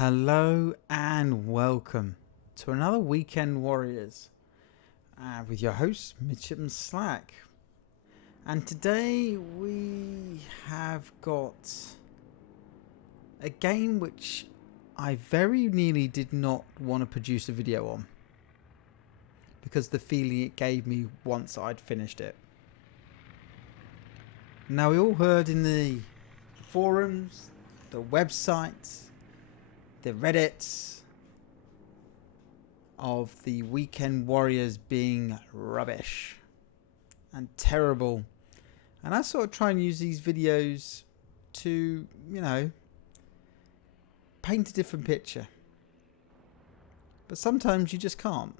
Hello and welcome to another Weekend Warriors with your host Midshipman Slack. And today we have got a game which I very nearly did not want to produce a video on because the feeling it gave me once I'd finished it. Now, we all heard in the forums, the websites, the Reddits of the Weekend Warriors being rubbish and terrible. And I sort of try and use these videos to, paint a different picture. But sometimes you just can't.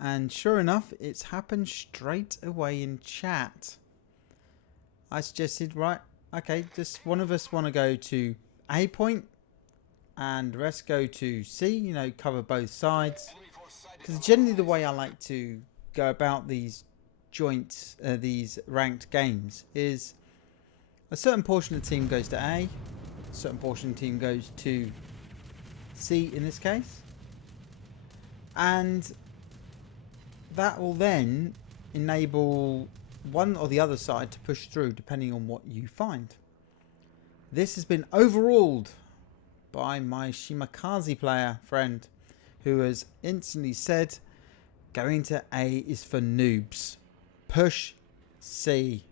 And sure enough, it's happened straight away in chat. I suggested, right, okay, just one of us want to go to A point and the rest go to C, cover both sides. Because generally the way I like to go about these these ranked games is a certain portion of the team goes to A, a certain portion of the team goes to C in this case. And that will then enable one or the other side to push through depending on what you find. This has been overruled by my Shimakaze player friend, who has instantly said going to A is for noobs. Push C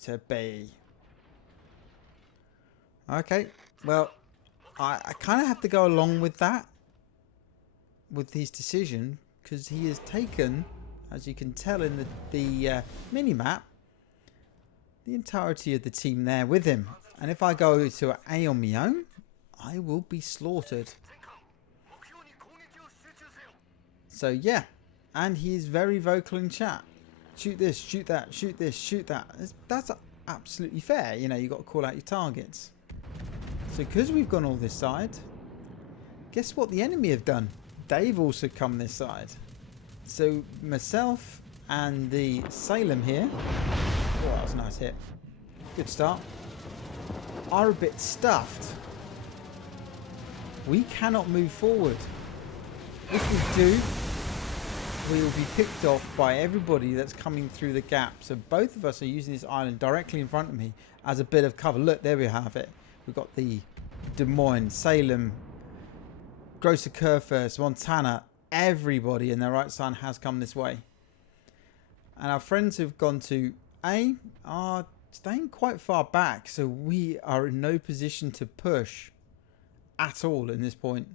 to B. Okay, well, I kind of have to go along with that, with his decision, because he has taken, as you can tell in the mini-map, the entirety of the team there with him. And if I go to A on my own, I will be slaughtered. So yeah, and he is very vocal in chat. Shoot this, shoot that, shoot this, shoot that. That's absolutely fair. You've got to call out your targets. So because we've gone all this side, guess what the enemy have done? They've also come this side. So myself and the Salem here, oh, that was a nice hit, good start, are a bit stuffed. We cannot move forward. If we do, we will be picked off by everybody that's coming through the gap. So both of us are using this island directly in front of me as a bit of cover. Look, there we have it. We've got the Des Moines, Salem, Grocer Kerfurst, Montana. Everybody in their right side has come this way. And our friends who've gone to A are staying quite far back. So we are in no position to push at all in this point.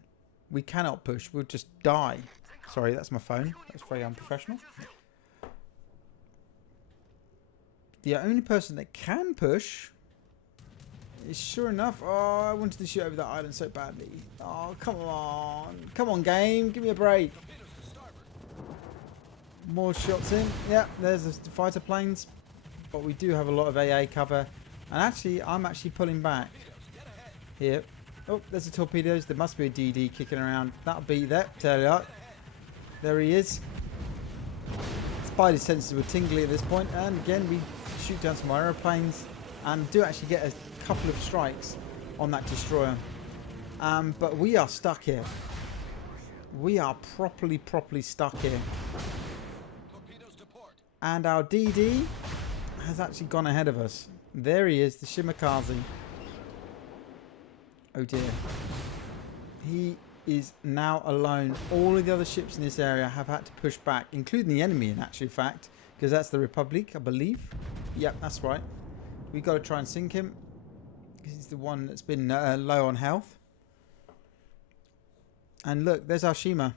We cannot push. We'll just die. Sorry, that's my phone. That's very unprofessional. The only person that can push is, sure enough, oh, I wanted to shoot over that island so badly. Oh, come on. Come on, game. Give me a break. More shots in. Yeah, there's the fighter planes. But we do have a lot of AA cover. And actually, I'm actually pulling back here. Oh, there's the torpedoes. There must be a DD kicking around. That'll be there. Tell you what. There he is. Spidey senses were tingly at this point. And again, we shoot down some aeroplanes. And do actually get a couple of strikes on that destroyer. But we are stuck here. We are properly stuck here. And our DD has actually gone ahead of us. There he is, the Shimakaze. Oh dear. He is now alone. All of the other ships in this area have had to push back, including the enemy in actual fact, because that's the Republic, I believe. Yep, that's right. We've got to try and sink him, because he's the one that's been low on health. And look, there's our Shima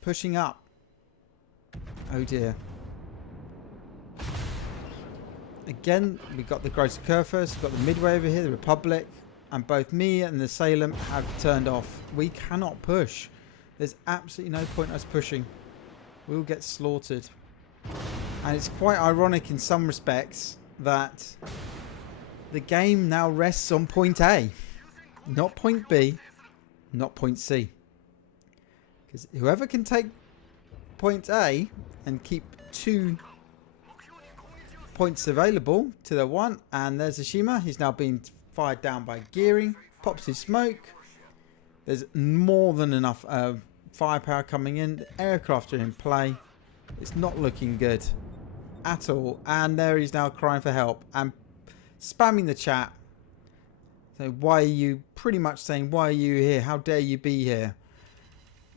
pushing up. Oh dear. Again, we've got the Grocer Kerfurst, we've got the Midway over here, the Republic. And both me and the Salem have turned off. We cannot push. There's absolutely no point us pushing. We'll get slaughtered. And it's quite ironic in some respects that the game now rests on point A. Not point B. Not point C. Because whoever can take point A and keep 2 points available to the one. And there's the Shima. He's now been fired down by gearing. Pops his smoke. There's more than enough firepower coming in. The aircraft are in play. It's not looking good at all. And there he's now crying for help and spamming the chat. So why are you, pretty much saying, why are you here? How dare you be here?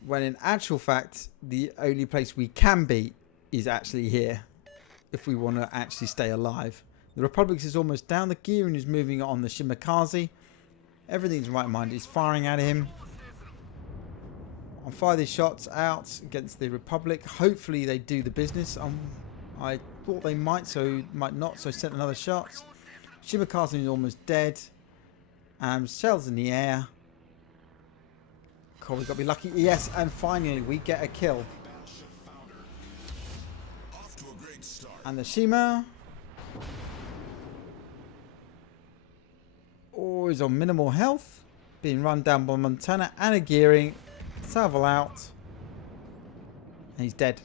When in actual fact, the only place we can be is actually here. If we want to actually stay alive. The Republic is almost down. The gearing is moving on the Shimakaze. Everything's right mind. He's firing at him. I'll fire these shots out against the Republic. Hopefully they do the business. I thought they might, so might not. So sent another shot. Shimakaze is almost dead. Shells in the air. Cool, we've got to be lucky. Yes, and finally we get a kill. And the Shima. Oh, he's on minimal health. Being run down by Montana and a gearing. Salvo out. And he's dead.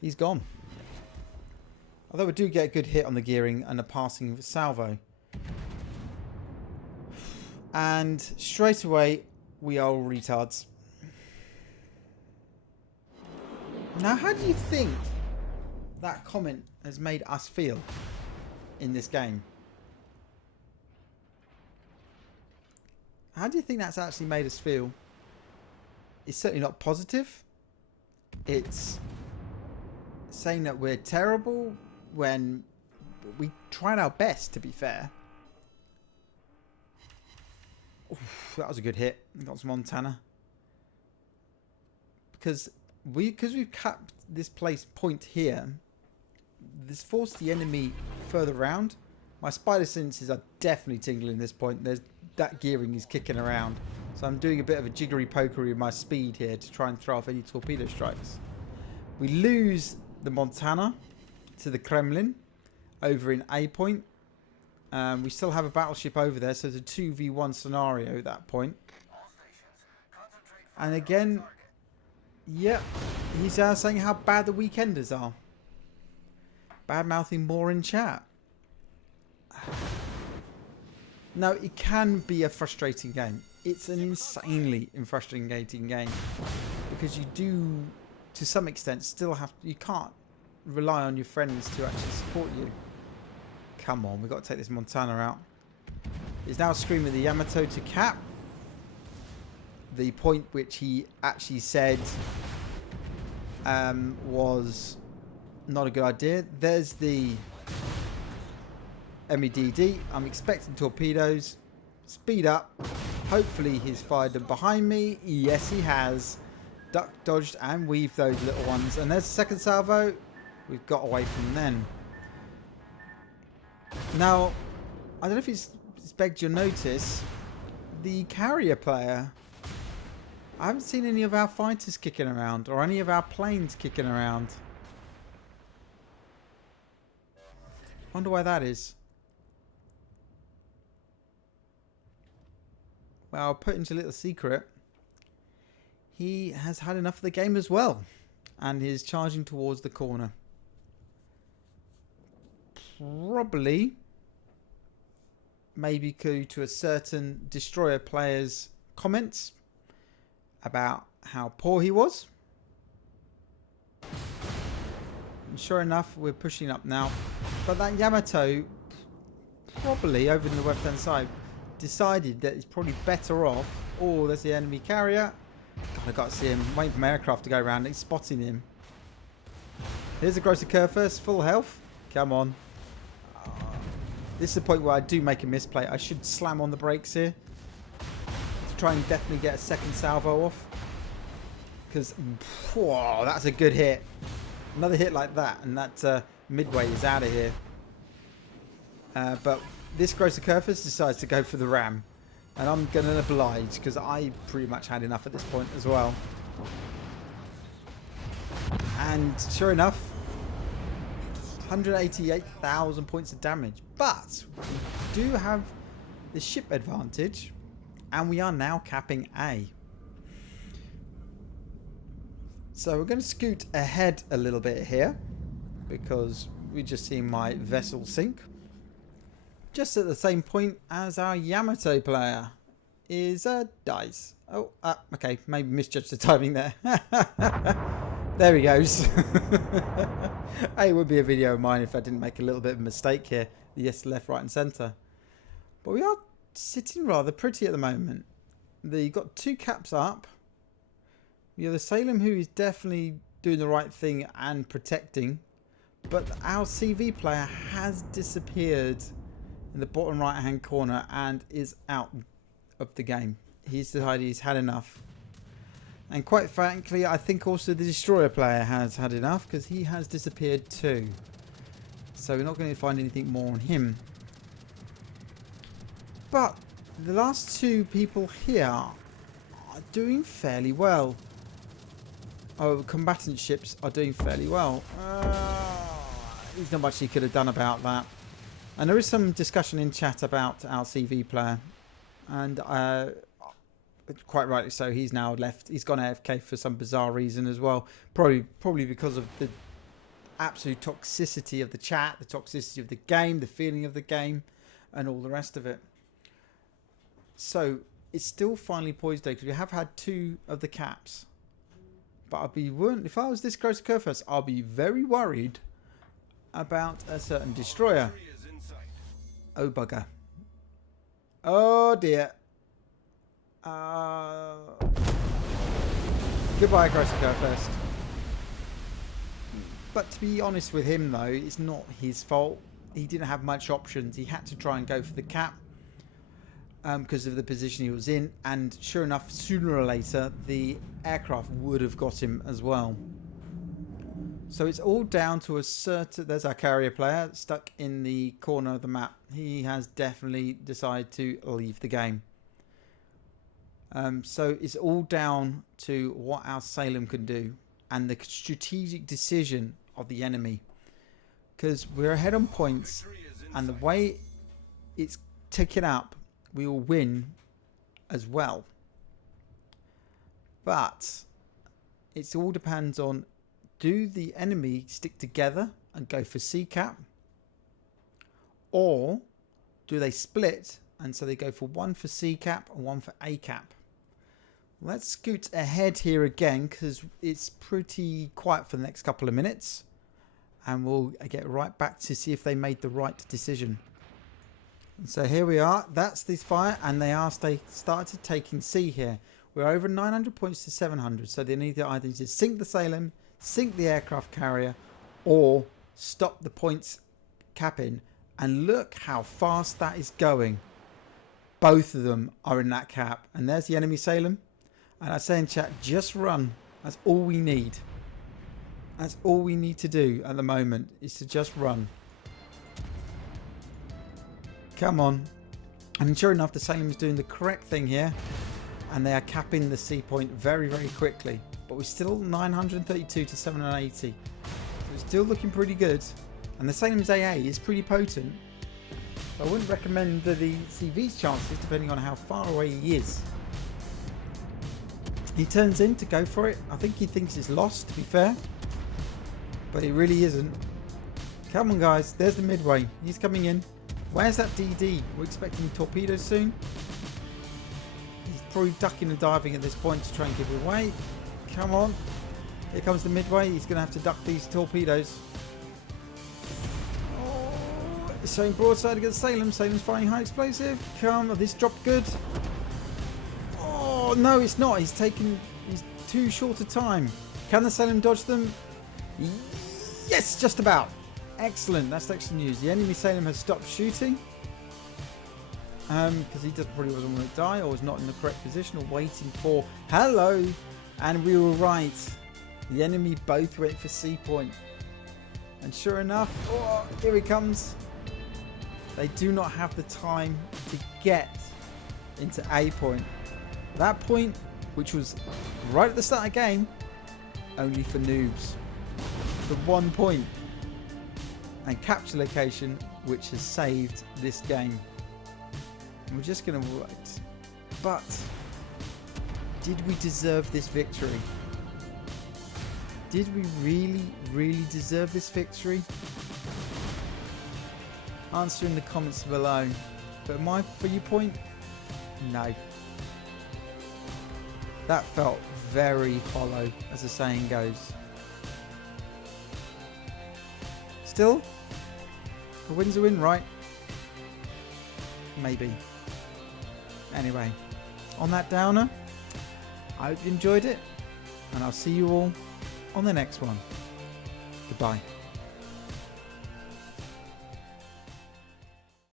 He's gone. Although we do get a good hit on the gearing and a passing salvo. And straight away, we are all retards. Now, how do you think that comment has made us feel in this game? How do you think that's actually made us feel? It's certainly not positive. It's saying that we're terrible when we tried our best, to be fair. Oof, that was a good hit. We got some Montana. Because we've capped this point here, this forced the enemy further around. My spider senses are definitely tingling at this point. That gearing is kicking around. So I'm doing a bit of a jiggery pokery with my speed here to try and throw off any torpedo strikes. We lose the Montana to the Kremlin over in A point. We still have a battleship over there, so it's a 2v1 scenario at that point. And again, yep, he's saying how bad the weekenders are. Bad mouthing Mohr in chat. No, it can be a frustrating game. It's an insanely frustrating game because you do, to some extent, still have. You can't rely on your friends to actually support you. Come on, we've got to take this Montana out. He's now screaming the Yamato to cap. The point which he actually said was not a good idea. There's the MEDD. I'm expecting torpedoes. Speed up. Hopefully he's fired them behind me. Yes, he has. Duck, dodged, and weaved those little ones. And there's the second salvo. We've got away from them. Now, I don't know if it's begged your notice. The carrier player. I haven't seen any of our fighters kicking around or any of our planes kicking around. Wonder why that is. Well, I'll put into a little secret. He has had enough of the game as well. And is charging towards the corner. Probably. Maybe due to a certain destroyer player's comments about how poor he was. And sure enough, we're pushing up now. But that Yamato, probably over in the left hand side, decided that it's probably better off. Oh, there's the enemy carrier. God, I got to see him. Waiting for my aircraft to go around. He's spotting him. Here's the Grosser Kurfürst, full health. Come on. This is the point where I do make a misplay. I should slam on the brakes here to try and definitely get a second salvo off. Because, whoa, that's a good hit. Another hit like that, and that midway is out of here. But this Grosser Kurfürst decides to go for the ram. And I'm going to oblige, because I pretty much had enough at this point as well. And sure enough, 188,000 points of damage. But we do have the ship advantage, and we are now capping A. So we're going to scoot ahead a little bit here, because we just seen my vessel sink. just at the same point as our Yamato player is dies. Oh, okay, maybe misjudged the timing there. There he goes. Hey, it would be a video of mine if I didn't make a little bit of a mistake here. Yes, left, right and centre. But we are sitting rather pretty at the moment. You've got 2 caps up. You have the Salem, who is definitely doing the right thing and protecting. But our CV player has disappeared in the bottom right hand corner and is out of the game. He's decided he's had enough. And quite frankly, I think also the Destroyer player has had enough, because he has disappeared too. So we're not going to find anything more on him. But the last 2 people here are doing fairly well. Oh, combatant ships are doing fairly well. There's not much he could have done about that. And there is some discussion in chat about our CV player. And quite rightly so, he's now left. He's gone AFK for some bizarre reason as well. Probably because of the absolute toxicity of the chat, the toxicity of the game, the feeling of the game, and all the rest of it. So it's still finally poised day, because we have had 2 of the caps. But I'll be if I was this close to Kurfürst, I'll be very worried about a certain destroyer. Oh bugger. Oh dear. Goodbye, Aggressor Kurfürst. But to be honest with him though, it's not his fault. He didn't have much options. He had to try and go for the cap because of the position he was in, and sure enough, sooner or later the aircraft would have got him as well. So it's all down to a certain... There's our carrier player stuck in the corner of the map. He has definitely decided to leave the game. So it's all down to what our Salem can do and the strategic decision of the enemy. Because we're ahead on points, and the way it's ticking up, we will win as well. But it all depends on, do the enemy stick together and go for C cap, or do they split and so they go for 1 for C cap and 1 for A cap? Let's scoot ahead here again, because it's pretty quiet for the next couple of minutes, and we'll get right back to see if they made the right decision. And so here we are. That's this fire, and they started taking C here. We're over 900 points to 700, so they need to either just sink the Salem, sink the aircraft carrier, or stop the points capping. And look how fast that is going. Both of them are in that cap, and there's the enemy Salem. And I say in chat, just run. That's all we need. That's all we need to do at the moment, is to just run. Come on. And sure enough, the Salem is doing the correct thing here, and they are capping the C point very, very quickly. But we're still 932 to 780. So it's still looking pretty good. And the Salem's AA is pretty potent. So I wouldn't recommend the CV's chances, depending on how far away he is. He turns in to go for it. I think he thinks it's lost, to be fair. But it really isn't. Come on, guys. There's the midway. He's coming in. Where's that DD? We're expecting torpedoes soon. He's probably ducking and diving at this point to try and give it away. Come on. Here comes the midway. He's going to have to duck these torpedoes. Oh, it's showing broadside against Salem. Salem's firing high explosive. Come on. This dropped good. Oh, no, it's not. He's too short a time. Can the Salem dodge them? Yes, just about. Excellent. That's excellent news. The enemy Salem has stopped shooting. Because he probably doesn't want to die, or is not in the correct position, or waiting for... Hello! And we were right. The enemy both went for C point. And sure enough, oh, here he comes. They do not have the time to get into A point. That point, which was right at the start of the game, only for noobs. The 1 point. And capture location, which has saved this game. And we're just going to wait. But did we deserve this victory? Did we really, really deserve this victory? answer in the comments below. But my for you point, no. That felt very hollow, as the saying goes. Still, a win's a win, right? Maybe. Anyway, on that downer, I hope you enjoyed it, and I'll see you all on the next one. Goodbye.